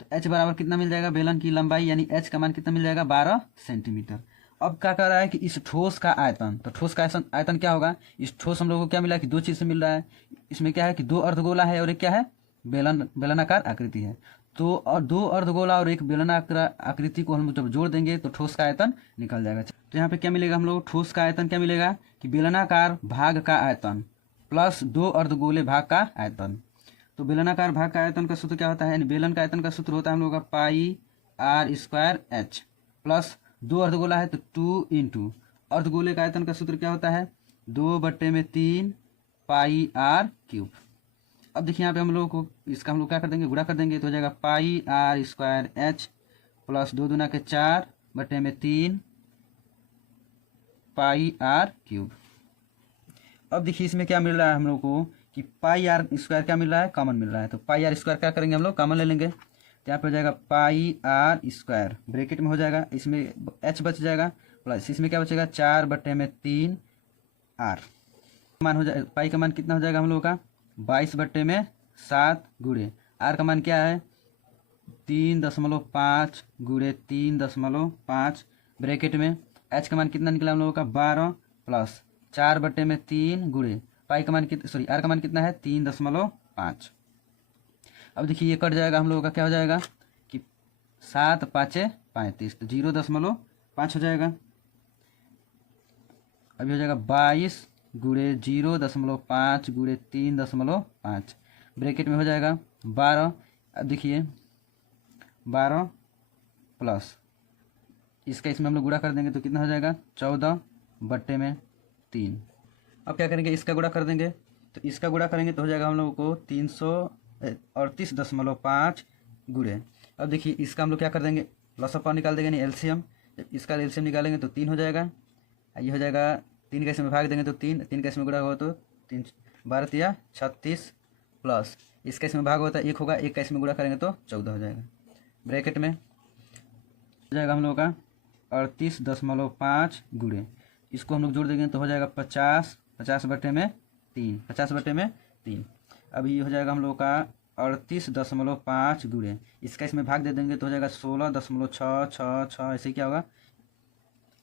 तो h बराबर कितना मिल जाएगा बेलन की लंबाई, यानी h का मान कितना मिल जाएगा 12 सेंटीमीटर। अब क्या कर रहा है कि इस ठोस का आयतन, तो ठोस का आयतन क्या होगा, इस ठोस हम लोग को क्या मिला कि 2 चीज़ से मिल रहा है। इसमें क्या है कि 2 अर्धगोला है और एक क्या है बेलनाकार आकृति है। तो और दो अर्धगोला और एक बेलनाकार आकृति को हम जब जोड़ देंगे तो ठोस का आयतन निकल जाएगा। तो यहाँ पे क्या मिलेगा हम लोग, ठोस का आयतन क्या मिलेगा कि बेलनाकार भाग का आयतन प्लस दो अर्धगोले भाग का आयतन। तो बेलनाकार भाग का आयतन का सूत्र क्या होता है, यानी बेलन का आयतन का सूत्र होता है हम लोग का पाई आर स्क्वायर एच प्लस दो अर्धगोला है तो 2 इंटू अर्धगोले का आयतन का सूत्र क्या होता है 2/3 पाई आर क्यूब। अब देखिए यहाँ पे हम लोग को इसका हम लोग क्या कर देंगे, गुणा कर देंगे तो हो जाएगा पाई आर स्क्वायर एच प्लस 2 दूना के 4/3 पाई आर क्यूब। अब देखिए इसमें क्या मिल रहा है हम लोग को कि पाई आर स्क्वायर क्या मिल रहा है, कॉमन मिल रहा है। तो पाई आर स्क्वायर क्या करेंगे हम लोग, कॉमन ले लेंगे। तो यहाँ पे हो जाएगा पाई आर स्क्वायर ब्रैकेट में हो जाएगा, इसमें एच बच जाएगा प्लस इसमें क्या बचेगा 4/3 आर। मान हो जाए पाई का मान कितना हो जाएगा हम लोग का 22/7 गुणे आर का मान क्या है 3.5 गुणे 3.5 ब्रैकेट में एच का मान कितना निकला हम लोगों का 12 प्लस 4/3 गुणे पाई का मान कितना सॉरी आर का मान कितना है 3.5। अब देखिए ये कट जाएगा हम लोगों का क्या हो जाएगा कि 7 5 35 तो 0.5 हो जाएगा। अभी हो जाएगा 22 गुणे 0.5 गुणे 3.5 ब्रैकेट में हो जाएगा 12। अब देखिए 12 प्लस इसका इसमें हम लोग गुणा कर देंगे तो कितना हो जाएगा 14/3। अब क्या करेंगे इसका गुणा कर देंगे तो इसका गुणा करेंगे तो हो जाएगा हम लोग को 338.5 गुणे। अब देखिए इसका हम लोग क्या कर देंगे लॉस ऑफ पावर निकाल देंगे, यानी एलसीएम। जब इसका एलसीएम निकालेंगे तो 3 हो जाएगा, ये हो जाएगा 3 का इसमें भाग देंगे तो 3 का इसमें गुणा होगा तो 3 12 या 36 प्लस इसका इसमें भाग होता है 1 होगा, 1 का इसमें गुणा करेंगे तो 14 हो जाएगा। ब्रैकेट में हो जाएगा हम लोग का 38.5 गुणे इसको हम लोग जोड़ देंगे तो हो जाएगा 50 50/3। अब ये हो जाएगा हम लोग का 38.5 गुणे इसका इसमें भाग दे देंगे तो हो जाएगा 16.666 ऐसे क्या होगा।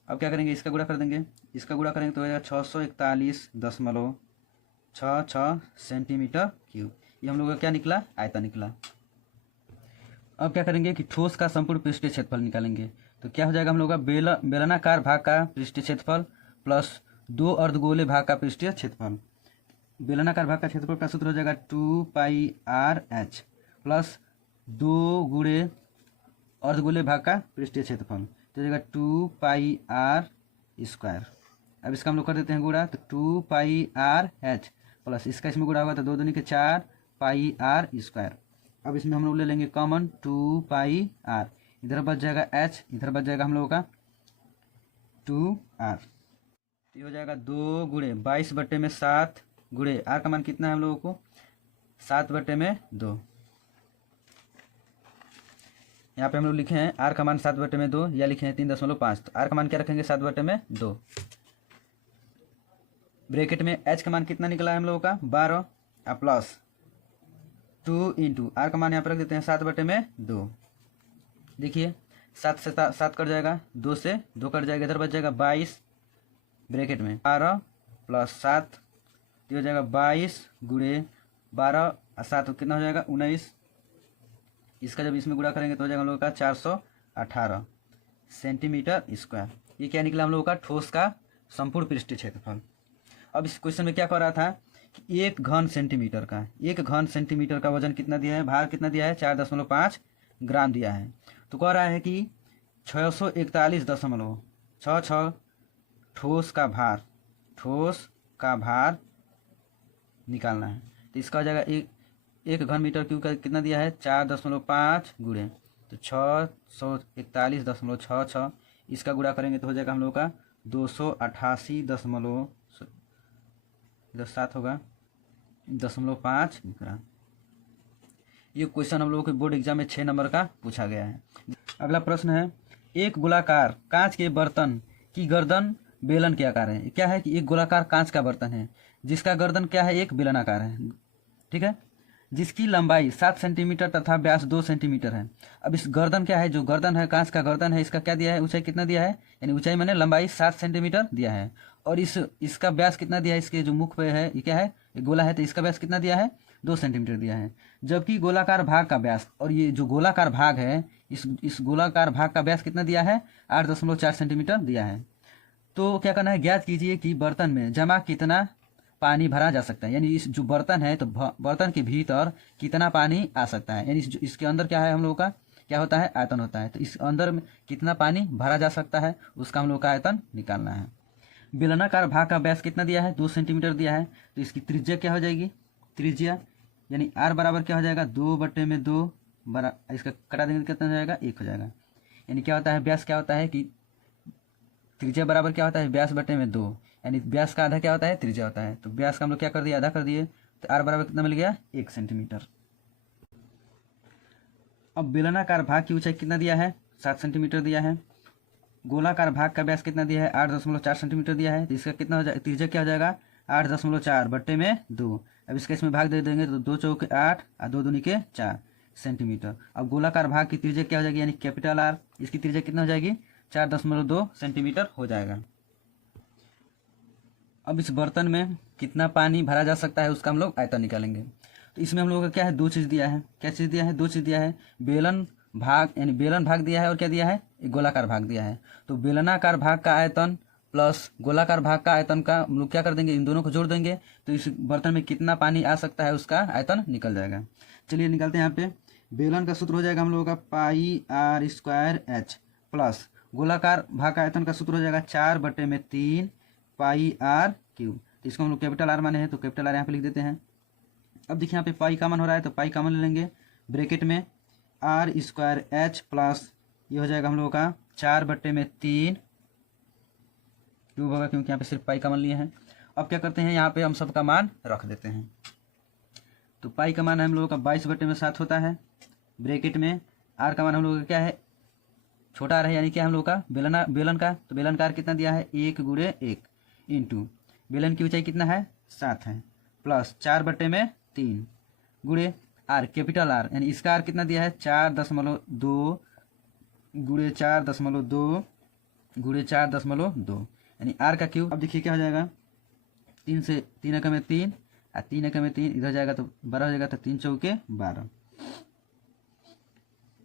अब क्या करेंगे इसका गुणा कर देंगे, इसका गुणा करेंगे तो हो जाएगा 641.66 सेंटीमीटर क्यूब। ये हम लोग का क्या निकला, आयतन निकला। अब क्या करेंगे कि ठोस का संपूर्ण पृष्ठीय क्षेत्रफल निकालेंगे। तो क्या हो जाएगा हम लोग का बेलनाकार भाग का पृष्ठीय क्षेत्रफल प्लस दो अर्धगोले भाग का पृष्ठीय क्षेत्रफल। बेलनाकार भाग का क्षेत्रफल का सूत्र हो जाएगा 2 पाई आर एच प्लस 2 गुणे अर्धगोले भाग का पृष्ठीय क्षेत्रफल तो हो जाएगा 2 पाई आर स्क्वायर। अब इसका हम लोग कर देते हैं गुणा तो 2 पाई आर एच प्लस इसका इसमें गुणा होगा तो 2 दूनी के 4 पाई आर स्क्वायर। अब इसमें हम लोग ले लेंगे कॉमन 2 पाई आर, इधर बच जाएगा एच, इधर बच जाएगा हम लोगों का 2 आर। ये हो जाएगा 2 गुणे 22/7 गुणे आर का मान कितना है हम लोगों को 7/2। यहाँ पे हम लोग लिखे हैं आर का मान 7/2 या लिखे हैं 3.5 तो आर का मान क्या रखेंगे 7/2। ब्रैकेट में एच का मान कितना निकला है हम लोगों का 12 प्लस 2 इंटू आर का मान यहाँ पर रख देते हैं 7/2। देखिए 7 से 7 कट जाएगा, 2 से 2 कट जाएगा, इधर बच जाएगा 22 ब्रैकेट में 12 प्लस 7 तो हो जाएगा 22 गुणे 12 और 7 कितना हो जाएगा 19। इसका जब इसमें गुणा करेंगे तो हो जाएगा हम लोग का 418 सेंटीमीटर स्क्वायर। ये क्या निकला हम लोगों का ठोस का संपूर्ण पृष्ठीय क्षेत्रफल। अब इस क्वेश्चन में क्या कह रहा था कि 1 घन सेंटीमीटर का वजन कितना दिया है, भार कितना दिया है 4.5 ग्राम दिया है। तो कह रहा है कि 641.66 ठोस का भार निकालना है। तो इसका हो जाएगा एक घन मीटर क्यूब का कितना दिया है 4.5 गुणे तो 641.66 इसका गुणा करेंगे तो हो जाएगा हम लोग का 288 इधर 7 होगा 0.5 ग्राम। ये क्वेश्चन हम लोगों के बोर्ड एग्जाम में 6 नंबर का पूछा गया है। अगला प्रश्न है एक गोलाकार कांच के बर्तन की गर्दन बेलन के आकार है। क्या है कि एक गोलाकार कांच का बर्तन है जिसका गर्दन क्या है एक बेलनाकार है, ठीक है, जिसकी लंबाई 7 सेंटीमीटर तथा व्यास 2 सेंटीमीटर है। अब इस गर्दन क्या है, जो गर्दन है कांच का गर्दन है इसका क्या दिया है ऊंचाई कितना दिया है, यानी ऊंचाई मैंने लंबाई 7 सेंटीमीटर दिया है और इसका व्यास कितना दिया है, इसके जो मुख पे है ये क्या है एक गोला है तो इसका व्यास कितना दिया है 2 सेंटीमीटर दिया है। जबकि गोलाकार भाग का व्यास, और ये जो गोलाकार भाग है इस गोलाकार भाग का व्यास कितना दिया है, 8.4 सेंटीमीटर दिया है। तो क्या करना है, ज्ञात कीजिए कि बर्तन में जमा कितना पानी भरा जा सकता है। यानी इस जो बर्तन है तो बर्तन के भीतर कितना पानी आ सकता है, यानी इसके अंदर क्या है हम लोगों का क्या होता है, आयतन होता है। तो इस अंदर में कितना पानी भरा जा सकता है उसका हम लोग का आयतन निकालना है। बेलनाकार भाग का व्यास कितना दिया है, 2 सेंटीमीटर दिया है। तो इसकी त्रिज्या क्या हो जाएगी, त्रिज्या यानी आर बराबर क्या हो जाएगा, 2/2 बरा, इसका कटा देंगे तो कितना हो जाएगा, 1 हो जाएगा। यानी क्या होता है, व्यास क्या होता है कि त्रिज्या बराबर क्या होता है, व्यास बटे में 2, यानी व्यास का आधा क्या होता है, त्रिज्या होता है। तो व्यास का हम लोग क्या कर दिए, आधा कर दिए। तो आर बराबर कितना मिल गया, 1 सेंटीमीटर। अब बेलनाकार भाग की ऊंचाई कितना दिया है, 7 सेंटीमीटर दिया है। गोलाकार भाग का व्यास कितना दिया है, 8.4 सेंटीमीटर दिया है। तो इसका कितना हो जाएगा, त्रिज्या क्या हो जाएगा, 8.4 बट्टे में 2। अब इसका इसमें भाग दे देंगे तो 2 चौके 8 और 2 दूनी के 4 सेंटीमीटर। अब गोलाकार भाग की त्रिज्या क्या हो जाएगी, यानी कैपिटल आर, इसकी त्रिज्या कितना हो जाएगी, 4.2 सेंटीमीटर हो जाएगा। अब इस बर्तन में कितना पानी भरा जा सकता है उसका हम लोग आयतन निकालेंगे। तो इसमें हम लोगों का क्या है, 2 चीज़ दिया है। क्या चीज़ दिया है, 2 चीज़ दिया है। बेलन भाग यानी बेलन भाग दिया है, और क्या दिया है, एक गोलाकार भाग दिया है। तो बेलनाकार भाग का आयतन प्लस गोलाकार भाग का आयतन का हम लोग क्या कर देंगे, इन दोनों को जोड़ देंगे। तो इस बर्तन में कितना पानी आ सकता है उसका आयतन निकल जाएगा। चलिए निकालते हैं। यहाँ पे बेलन का सूत्र हो जाएगा हम लोगों का πr² प्लस गोलाकार भाग का आयतन का सूत्र हो जाएगा 4/3 πr3। इसको हम लोग कैपिटल आर माने हैं तो कैपिटल आर यहाँ पे लिख देते हैं। अब देखिए यहाँ पे पाई कॉमन हो रहा है तो पाई कॉमन ले लेंगे। ब्रैकेट में r² प्लस ये हो जाएगा हम लोगों का 4/3 क्यों होगा, क्योंकि यहाँ पे सिर्फ पाई कॉमन लिए हैं। अब क्या करते हैं, यहाँ पे हम सबका मान रख देते हैं। तो पाई का मान हम लोगों का 22/7 होता है। ब्रैकेट में आर का मान हम लोगों का क्या है, छोटा आर है, यानी क्या हम लोग का बेलन का। तो बेलन का आर कितना दिया है, 1/1 इंटू बेलन की ऊंचाई कितना है, 7 है, प्लस 4/3 गुड़े आर कैपिटल आर, यानी इसका आर कितना दिया है, 4.2 गुड़े 4.2 गुड़े 4.2 यानी आर का क्यूब। अब देखिए क्या हो जाएगा, 3 से 3 एकम में 3 और 3 एकम में 3 इधर जाएगा तो 12 हो जाएगा। तो 3 चौके 12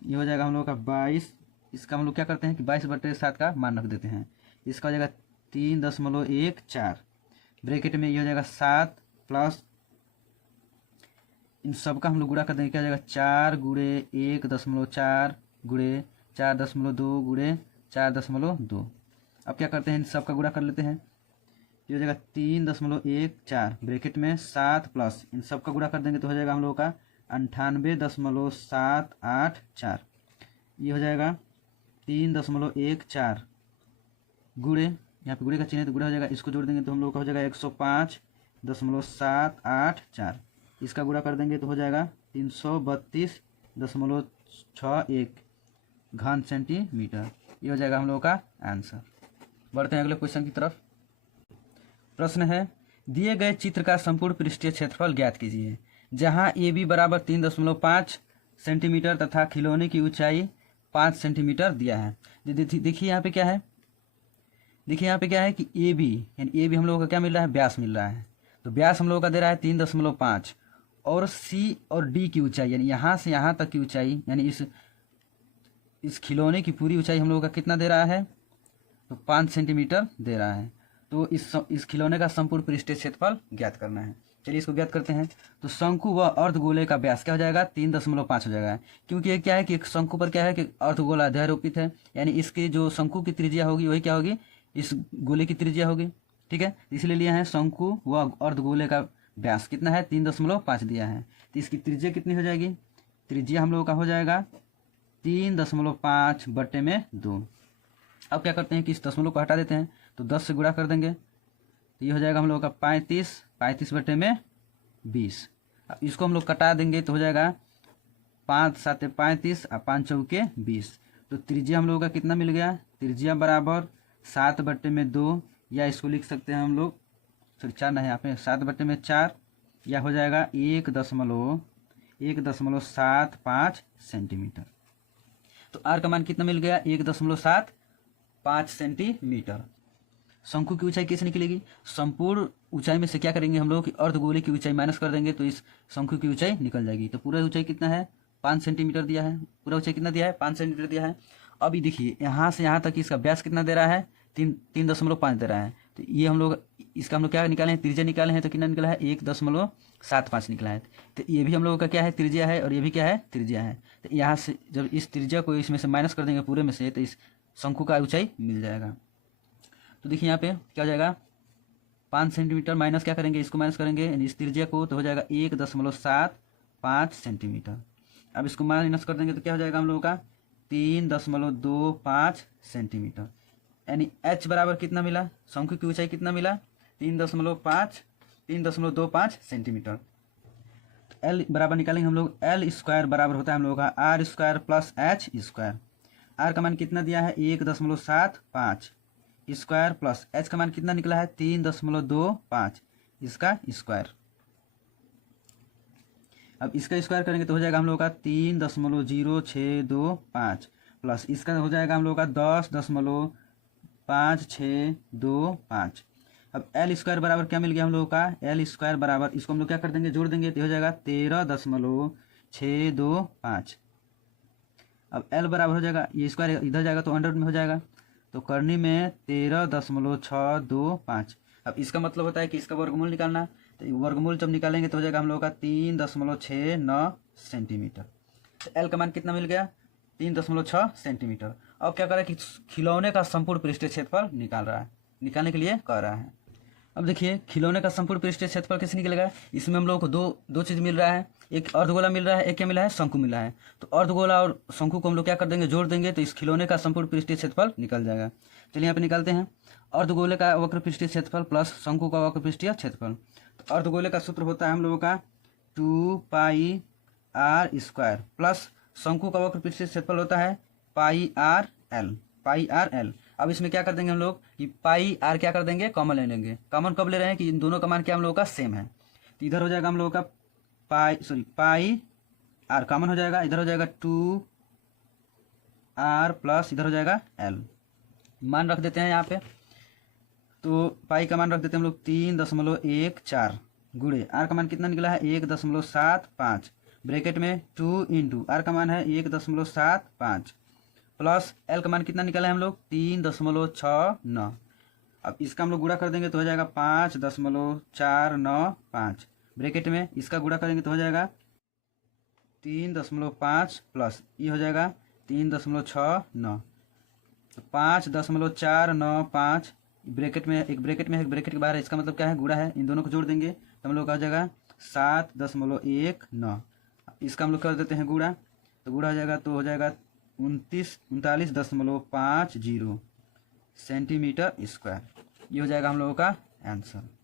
ये हो जाएगा हम लोग का 22। इसका हम लोग क्या करते हैं कि 22/7 का मान रख देते हैं। इसका हो जाएगा 3.14। ब्रैकेट में ये हो जाएगा 7 प्लस इन सब का हम लोग गुणा कर देंगे, क्या हो जाएगा 4 गुड़े 1.4 गुड़े 4.2 गुड़े 4.2। अब क्या करते हैं, इन सब का गुणा कर लेते हैं। ये हो जाएगा 3.14 ब्रैकेट में 7 प्लस इन सब का गुणा कर देंगे तो हो जाएगा हम लोगों का 98.784। ये हो जाएगा 3.14 गुड़े, यहाँ पे गुड़े का चिन्ह है तो गुड़ा हो जाएगा, इसको जोड़ देंगे तो हम लोग का हो जाएगा 105.784। इसका गुणा कर देंगे तो हो जाएगा 332.61 घन सेंटीमीटर। ये हो जाएगा हम लोगों का आंसर। बढ़ते हैं अगले क्वेश्चन की तरफ। प्रश्न है, दिए गए चित्र का संपूर्ण पृष्ठीय क्षेत्रफल ज्ञात कीजिए, जहां ए बी बराबर 3.5 सेंटीमीटर तथा खिलौने की ऊंचाई 5 सेंटीमीटर दिया है। देखिए यहाँ पे क्या है, देखिए यहाँ पे क्या है कि ए बी यानी ए बी हम लोगों का क्या मिल रहा है, व्यास मिल रहा है। तो व्यास हम लोगों का दे रहा है 3.5 और सी और डी की ऊंचाई यानी यहाँ से यहाँ तक की ऊंचाई यानी इस खिलौने की पूरी ऊंचाई हम लोगों का कितना दे रहा है, तो 5 सेंटीमीटर दे रहा है। तो इस खिलौने का संपूर्ण पृष्ठीय क्षेत्रफल ज्ञात करना है। चलिए इसको ज्ञात करते हैं। तो शंकु व अर्धगोले का व्यास क्या हो जाएगा, 3.5 हो जाएगा। क्योंकि ये क्या है कि एक शंकु पर क्या है कि अर्धगोला अध्यारोपित है, यानी इसकी जो शंकु की त्रिज्या होगी वही क्या होगी, इस गोले की त्रिज्या होगी। ठीक है, इसलिए लिया है शंकु व अर्धगोले का व्यास कितना है, 3.5 दिया है। तो इसकी त्रिज्या कितनी हो जाएगी, त्रिज्या हम लोगों का हो जाएगा 3.5/2। अब क्या करते हैं कि इस दशमलव को हटा देते हैं तो 10 से गुणा कर देंगे तो ये हो जाएगा हम लोगों का 35/20। अब इसको हम लोग कटा देंगे तो हो जाएगा 5 7 35 और 5 चौके 20। तो त्रिज्या हम लोगों का कितना मिल गया, त्रिज्या बराबर 7/2 या इसको लिख सकते हैं हम लोग, सॉरी 4 नहीं यहाँ पे 7/4 या हो जाएगा 1.75 सेंटीमीटर। तो आर का मान कितना मिल गया, 1.75 सेंटीमीटर। शंकु की ऊंचाई कैसे निकलेगी? संपूर्ण ऊंचाई में से क्या करेंगे हम लोग कि अर्धगोले की ऊंचाई माइनस कर देंगे, तो इस शंकु की ऊंचाई निकल जाएगी। तो पूरा ऊंचाई कितना है? 5 सेंटीमीटर दिया है। पूरा ऊंचाई कितना दिया है? 5 सेंटीमीटर दिया है। अभी देखिए यहाँ से यहाँ तक इसका व्यास कितना दे रहा है? 3.5 दे रहा है। तो ये हम लोग इसका हम लोग क्या निकाले हैं? त्रिज्या निकाले हैं। तो कितना निकला है? 1.75 निकला है। तो ये भी हम लोगों का क्या है? त्रिज्या है, और ये भी क्या है? त्रिज्या है। तो यहाँ से जब इस त्रिज्या को इसमें से माइनस कर देंगे पूरे में से, तो इस शंकु का ऊंचाई मिल जाएगा। तो देखिए यहाँ पे क्या हो जाएगा? 5 सेंटीमीटर माइनस क्या करेंगे? इसको माइनस करेंगे यानी इस त्रिज्या को, तो हो जाएगा 1.75 सेंटीमीटर। अब इसको माइनस कर देंगे तो क्या हो जाएगा हम लोगों का? 3.25 सेंटीमीटर। यानी h बराबर कितना मिला? शंकु की ऊंचाई कितना मिला? 3.25 सेंटीमीटर। तो L बराबर निकालेंगे हम लोग। L स्क्वायर बराबर होता है हम लोगों का R square plus H square. R का मान कितना दिया है? 1.75 स्क्वायर प्लस H का मान कितना निकला है? 3.25 इसका स्क्वायर। अब इसका स्क्वायर करेंगे तो हो जाएगा हम लोगों का 3.0625 प्लस इसका हो जाएगा हम लोगों का 10.5625। अब एल स्क्वायर बराबर क्या मिल गया हम लोगों का? एल स्क्वायर बराबर इसको हम लोग क्या कर देंगे? जोड़ देंगे तो हो जाएगा 13.625। अब एल बराबर हो जाएगा, ये स्क्वायर इधर जाएगा तो अंडर में हो जाएगा, तो करनी में 13.625। अब इसका मतलब होता है कि इसका वर्गमूल निकालना। तो वर्गमूल जब निकालेंगे तो हो जाएगा हम लोगों का 3.69 सेंटीमीटर। तो एल का मान कितना मिल गया? 3.6 सेंटीमीटर। अब क्या कर रहा है कि खिलौने का संपूर्ण पृष्ठीय क्षेत्रफल निकालने के लिए कह रहा है। अब देखिए खिलौने का संपूर्ण पृष्ठीय क्षेत्रफल कैसे निकलेगा? इसमें हम लोग को दो चीज़ मिल रहा है, एक अर्धगोला मिल रहा है, एक क्या मिला है? शंकु मिला है। तो अर्धगोला और शंकु को हम लोग क्या कर देंगे? जोड़ देंगे, तो इस खिलौने का संपूर्ण पृष्ठीय क्षेत्रफल निकल जाएगा। चलिए यहाँ पे निकालते हैं। अर्धगोले का वक्र पृष्ठीय क्षेत्रफल प्लस शंकु का वक्र पृष्ठीय क्षेत्रफल। तो अर्धगोले का सूत्र होता है हम लोगों का 2πr स्क्वायर प्लस शंकु का वक्र पृष्ठीय क्षेत्रफल होता है πr_l। अब इसमें क्या कर देंगे हम लोग कि पाई आर क्या कर देंगे? कॉमन ले लेंगे। कॉमन कब ले रहे हैं कि इन दोनों का मान क्या हम लोगों का सेम है। तो इधर हो जाएगा हम लोगों का पाई आर कॉमन हो जाएगा, इधर हो जाएगा 2r प्लस इधर हो जाएगा l। मान रख देते हैं यहाँ पे। तो पाई का मान रख देते हैं हम लोग 3.14 गुणे आर का मान कितना निकला है? 1.75 ब्रैकेट में 2 इंटू आर का मान है 1.75 प्लस एल का मान कितना निकाला है हम लोग? 3.69। अब इसका हम लोग गुणा कर देंगे तो हो जाएगा 5.495 ब्रैकेट में इसका गुणा करेंगे तो हो जाएगा 3.5 प्लस ये हो जाएगा 3.69। तो 5.495 ब्रैकेट में एक ब्रैकेट में एक ब्रैकेट के बाहर है, इसका मतलब क्या है? गुणा है। इन दोनों को जोड़ देंगे तो हम लोग का हो जाएगा 7.19। इसका हम लोग कर देते हैं गुणा, तो गुणा हो जाएगा तो हो जाएगा 39.50 सेंटीमीटर स्क्वायर। ये हो जाएगा हम लोगों का आंसर।